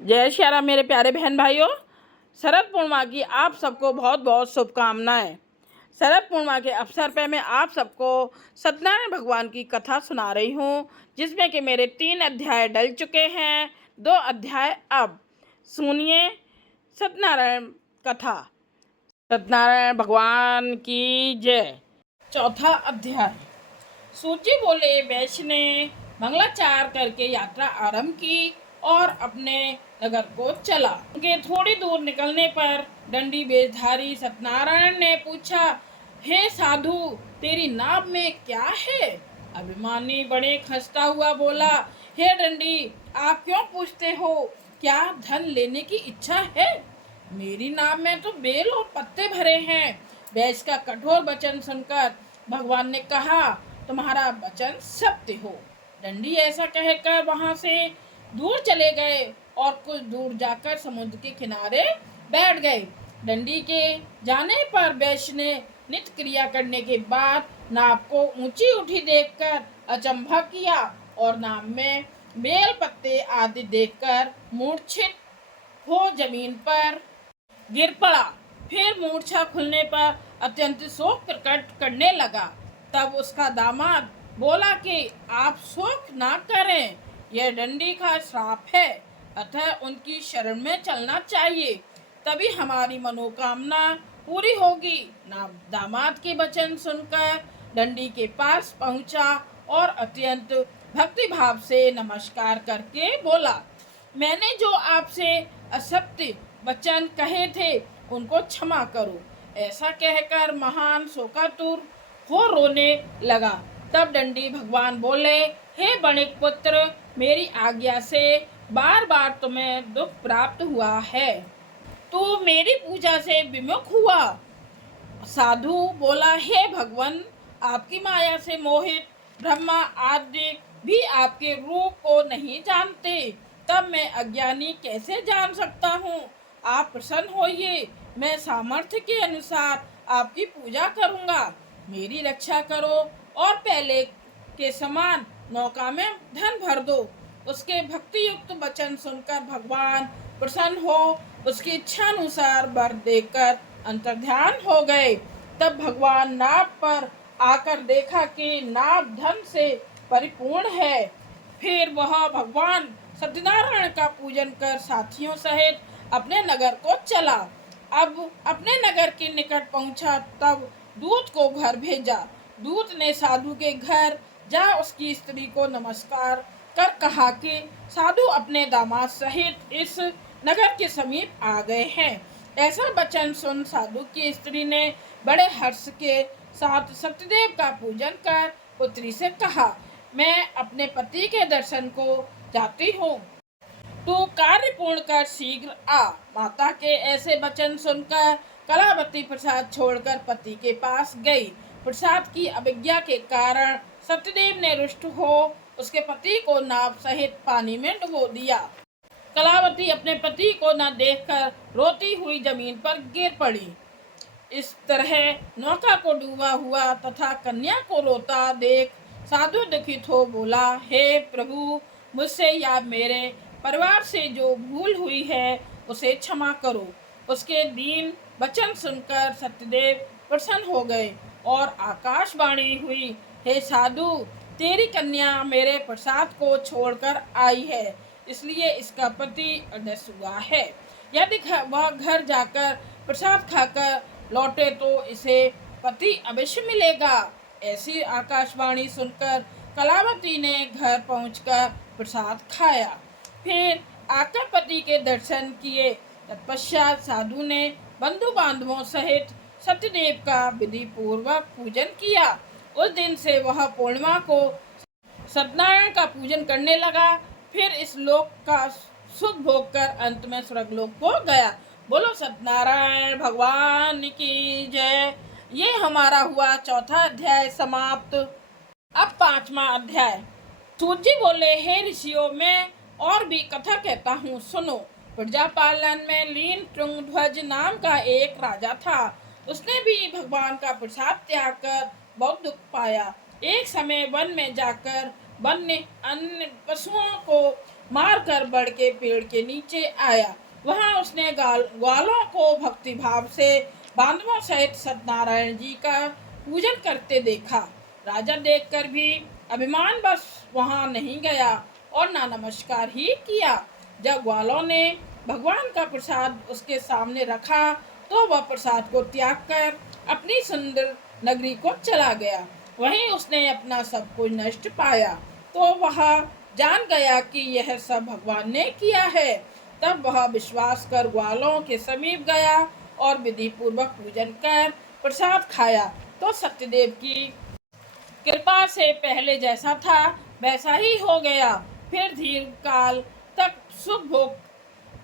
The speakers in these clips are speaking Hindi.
जय श्री राम मेरे प्यारे बहन भाइयों। शरद पूर्णिमा की आप सबको बहुत बहुत शुभकामनाएं। शरद पूर्णिमा के अवसर पर मैं आप सबको सत्यनारायण भगवान की कथा सुना रही हूँ, जिसमें कि मेरे 3 अध्याय डल चुके हैं, 2 अध्याय अब। सुनिए सत्यनारायण कथा। सत्यनारायण भगवान की जय। चौथा अध्याय। सूची बोले वैश्य ने मंगलाचार करके यात्रा आरंभ की और अपने नगर को चला। उनके थोड़ी दूर निकलने पर दंडी वेशधारी सत्यनारायण ने पूछा, हे साधु, तेरी नाव में क्या है? अभिमानी बड़े खस्ता हुआ बोला, हे दंडी, आप क्यों पूछते हो? क्या धन लेने की इच्छा है? मेरी नाव में तो बेल और पत्ते भरे हैं। वैश्य का कठोर वचन सुनकर भगवान ने कहा, तुम्हारा वचन सत्य हो। दंडी ऐसा कहकर वहां से दूर चले गए और कुछ दूर जाकर समुद्र के किनारे बैठ गए। दंडी के जाने पर वैश्य ने नित्य क्रिया करने के बाद नाव को ऊंची उठी देखकर अचंभा किया और नाव में बेल पत्ते आदि देखकर मूर्छित हो जमीन पर गिर पड़ा। फिर मूर्छा खुलने पर अत्यंत शोक प्रकट करने लगा। तब उसका दामाद बोला कि आप शोक ना करें, यह दंडी का श्राप है, अतः उनकी शरण में चलना चाहिए, तभी हमारी मनोकामना पूरी होगी। दामाद के वचन सुनकर दंडी के पास पहुंचा और अत्यंत भक्ति भाव से नमस्कार करके बोला, मैंने जो आपसे असत्य वचन कहे थे उनको क्षमा करो। ऐसा कहकर महान शोकातुर हो रोने लगा। तब दंडी भगवान बोले, हे बणिक पुत्र, मेरी आज्ञा से बार बार तुम्हें दुख प्राप्त हुआ है, तू मेरी पूजा से विमुख हुआ। साधु बोला, हे भगवान, आपकी माया से मोहित ब्रह्मा आदि भी आपके रूप को नहीं जानते, तब मैं अज्ञानी कैसे जान सकता हूँ? आप प्रसन्न होइए, मैं सामर्थ्य के अनुसार आपकी पूजा करूँगा। मेरी रक्षा करो और पहले के समान नौका में धन भर दो। उसके भक्ति युक्त वचन सुनकर भगवान प्रसन्न हो उसकी इच्छा अनुसार वर देकर अंतर्ध्यान हो गए। तब भगवान नाव पर आकर देखा कि नाव धन से परिपूर्ण है। फिर वह भगवान सत्यनारायण का पूजन कर साथियों सहित अपने नगर को चला। अब अपने नगर के निकट पहुंचा, तब दूत को घर भेजा। दूत ने साधु के घर जा उसकी स्त्री को नमस्कार कर कहा कि साधु अपने दामाद सहित इस नगर के समीप आ गए हैं। ऐसा वचन सुन साधु की स्त्री ने बड़े हर्ष के साथ सत्यदेव का पूजन कर पुत्री से कहा, मैं अपने पति के दर्शन को जाती हूँ, तू कार्य पूर्ण कर शीघ्र आ। माता के ऐसे वचन सुनकर कलावती प्रसाद छोड़कर पति के पास गई। प्रसाद की अवज्ञा के कारण सत्यदेव ने रुष्ट हो उसके पति को नाव सहित पानी में डुबो दिया। कलावती अपने पति को न देखकर रोती हुई जमीन पर गिर पड़ी। इस तरह नौका को डूबा हुआ तथा कन्या को रोता देख साधु दुखित हो बोला, हे प्रभु, मुझसे या मेरे परिवार से जो भूल हुई है उसे क्षमा करो। उसके दीन वचन सुनकर सत्यदेव प्रसन्न हो गए और आकाशवाणी हुई, हे साधु, तेरी कन्या मेरे प्रसाद को छोड़कर आई है, इसलिए इसका पति अदृश्य हुआ है। यदि वह घर जाकर प्रसाद खाकर लौटे तो इसे पति अवश्य मिलेगा। ऐसी आकाशवाणी सुनकर कलावती ने घर पहुंचकर प्रसाद खाया, फिर आकर पति के दर्शन किए। तत्पश्चात साधु ने बंधु बांधवों सहित सत्यदेव का विधि पूर्वक पूजन किया। उस दिन से वह पूर्णिमा को सत्यनारायण का पूजन करने लगा। फिर इस लोक का सुख भोग कर अंत में स्वर्गलोक को गया। बोलो सत्यनारायण भगवान की जय। ये हमारा हुआ चौथा अध्याय समाप्त। अब 5वां अध्याय। सूत जी बोले, हे ऋषियों, मैं और भी कथा कहता हूँ, सुनो। प्रजापालन में लीन तुंगध्वज नाम का एक राजा था। उसने भी भगवान का प्रसाद त्याग कर बहुत दुख पाया। एक समय वन में जाकर वन्य अन्य पशुओं को मारकर बड़ के पेड़ के नीचे आया। वहां उसने ग्वालों को भक्ति भाव से बांधवों सहित सत्यनारायण जी का पूजन करते देखा। राजा देखकर भी अभिमान बस वहां नहीं गया और ना नमस्कार ही किया। जब ग्वालों ने भगवान का प्रसाद उसके सामने रखा तो वह प्रसाद को त्याग कर अपनी सुंदर नगरी को चला गया। वहीं उसने अपना सब कुछ नष्ट पाया तो वह जान गया कि यह सब भगवान ने किया है। तब वह विश्वास कर ग्वालों के समीप गया और विधि पूर्वक पूजन कर प्रसाद खाया तो सत्यदेव की कृपा से पहले जैसा था वैसा ही हो गया। फिर दीर्घ काल तक सुख भोग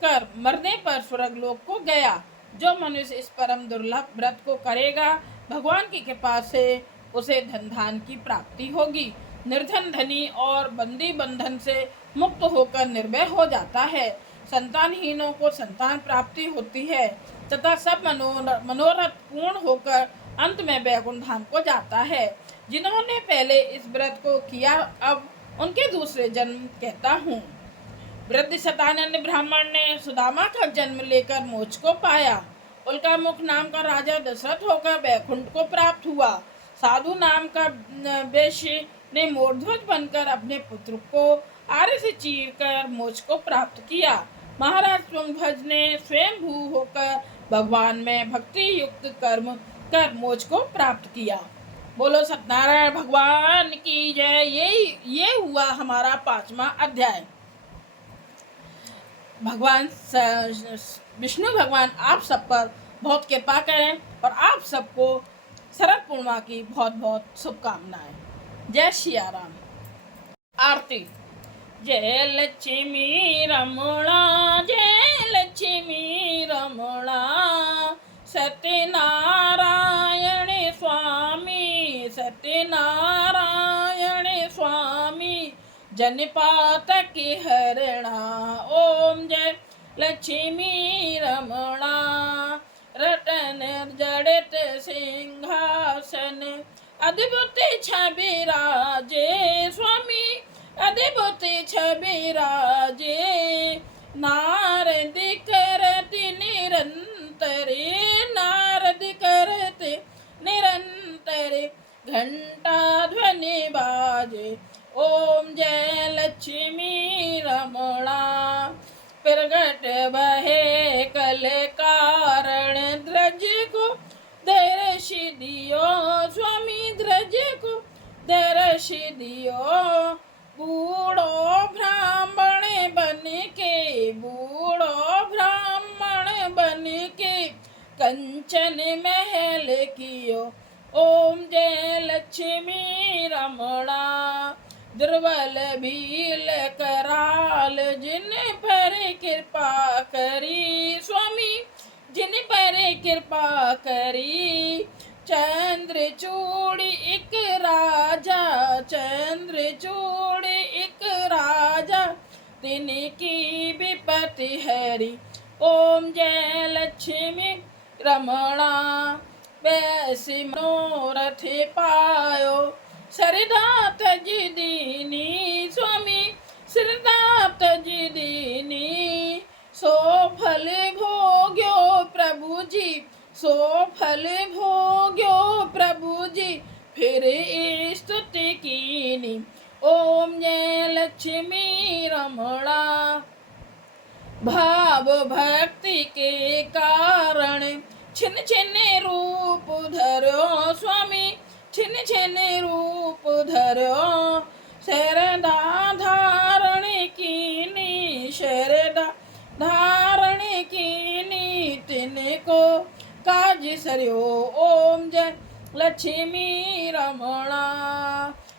कर मरने पर स्वर्ग लोक को गया। जो मनुष्य इस परम दुर्लभ व्रत को करेगा भगवान की कृपा से उसे धन धान की प्राप्ति होगी। निर्धन धनी और बंदी बंधन से मुक्त होकर निर्भय हो जाता है। संतानहीनों को संतान प्राप्ति होती है तथा सब मनोरथ पूर्ण होकर अंत में वैकुंठ धाम को जाता है। जिन्होंने पहले इस व्रत को किया अब उनके दूसरे जन्म कहता हूँ। वृद्ध शतानंद ब्राह्मण ने सुदामा का जन्म लेकर मोक्ष को पाया। उनका मुख नाम का राजा दशरथ होकर वैकुंठ को प्राप्त हुआ। साधु नाम का वैश्य ने मोरध्वज बनकर अपने पुत्र को आरे से चीर कर मोक्ष को प्राप्त किया। महाराज तुंगध्वज ने स्वयं भू होकर भगवान में भक्ति युक्त कर्म कर मोक्ष को प्राप्त किया। बोलो सत्यनारायण भगवान की जय। ये हुआ हमारा 5वां अध्याय। भगवान विष्णु भगवान आप सब पर बहुत कृपा करें और आप सबको शरद पूर्णिमा की बहुत बहुत शुभकामनाएं। जय सिया राम। आरती। जय लक्ष्मी रमणा जय लक्ष्मी रमणा सत्यनारायण स्वामी सत्यनारायण स्वामी जनपातक हरणा। ओम जय लक्ष्मी रमणा रतन जड़ित सिंहासन अद्भुत छवि राजे स्वामी अद्भुत छवि राजे। नारद करति निरंतर नारद करति निरंतर घंटा ध्वनि बाजे। ओम जय लक्ष्मी रमणा प्रगट बहे कल कारण द्रज को दर्श दियो स्वामी द्रज को दर्श दियो। बूढ़ो ब्राह्मण बन के कंचन महल कियो। ओम जय लक्ष्मी रमणा दुर्बल भील कराल जिन पर कृपा करी स्वामी जिन पर कृपा करी। चंद्रचूड़ एक राजा चंद्रचूड़ एक राजा तिनकी विपत्ति हरी। ओम जय लक्ष्मी रमणा वैसी मनोरथ पायो श्रद्धा तज दीनी स्वामी श्रद्धा तज दीनी। सो फल भोग्यो प्रभु जी सो फल भोग्यो प्रभु जी फिर स्तुति कीनी। ओम जय लक्ष्मी रमणा भाव भक्ति के कारण छिन छिन रूप धरो स्वामी छिन छिन रूप धरो। शरदा धारण कीनी शरदा धारण कीनी तिनको काज सरयो। ओम जय लक्ष्मी रमणा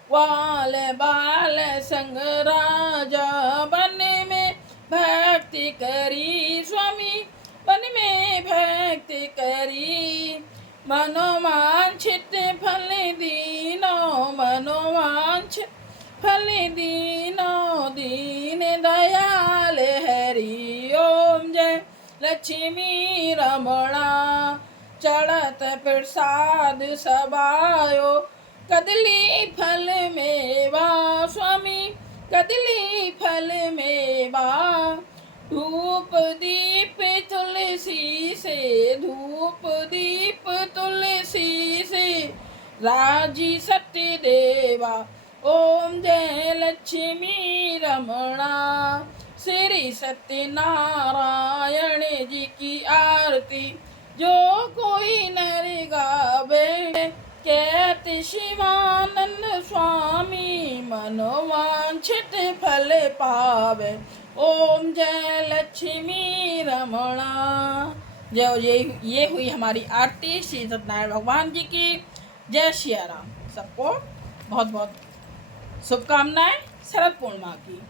वाल बाल संग राजा बन में भक्ति करी स्वामी वन में भक्ति करी। मनोवांछित फल दीनो मनोवांछित फल दीनो दीन दयाल हरि। ओम जय लक्ष्मी रमणा चढ़त प्रसाद सबायो कदली फल मेवा स्वामी कदली फल मेवा, धूप दीप तुलसी से, धूप दीप तुलसी से, राजी सत्य देवा। ओम जय लक्ष्मी रमणा, श्री सत्यनारायण जी की आरती जो कोई नर गावे, कहते शिवानंद स्वामी मनोवांछित फल पावे। ओम जय लक्ष्मी रमणा। ये हुई हमारी आरती श्री सत्यनारायण भगवान जी की। जय सिया राम। सबको बहुत बहुत शुभकामनाएं शरद पूर्णिमा की।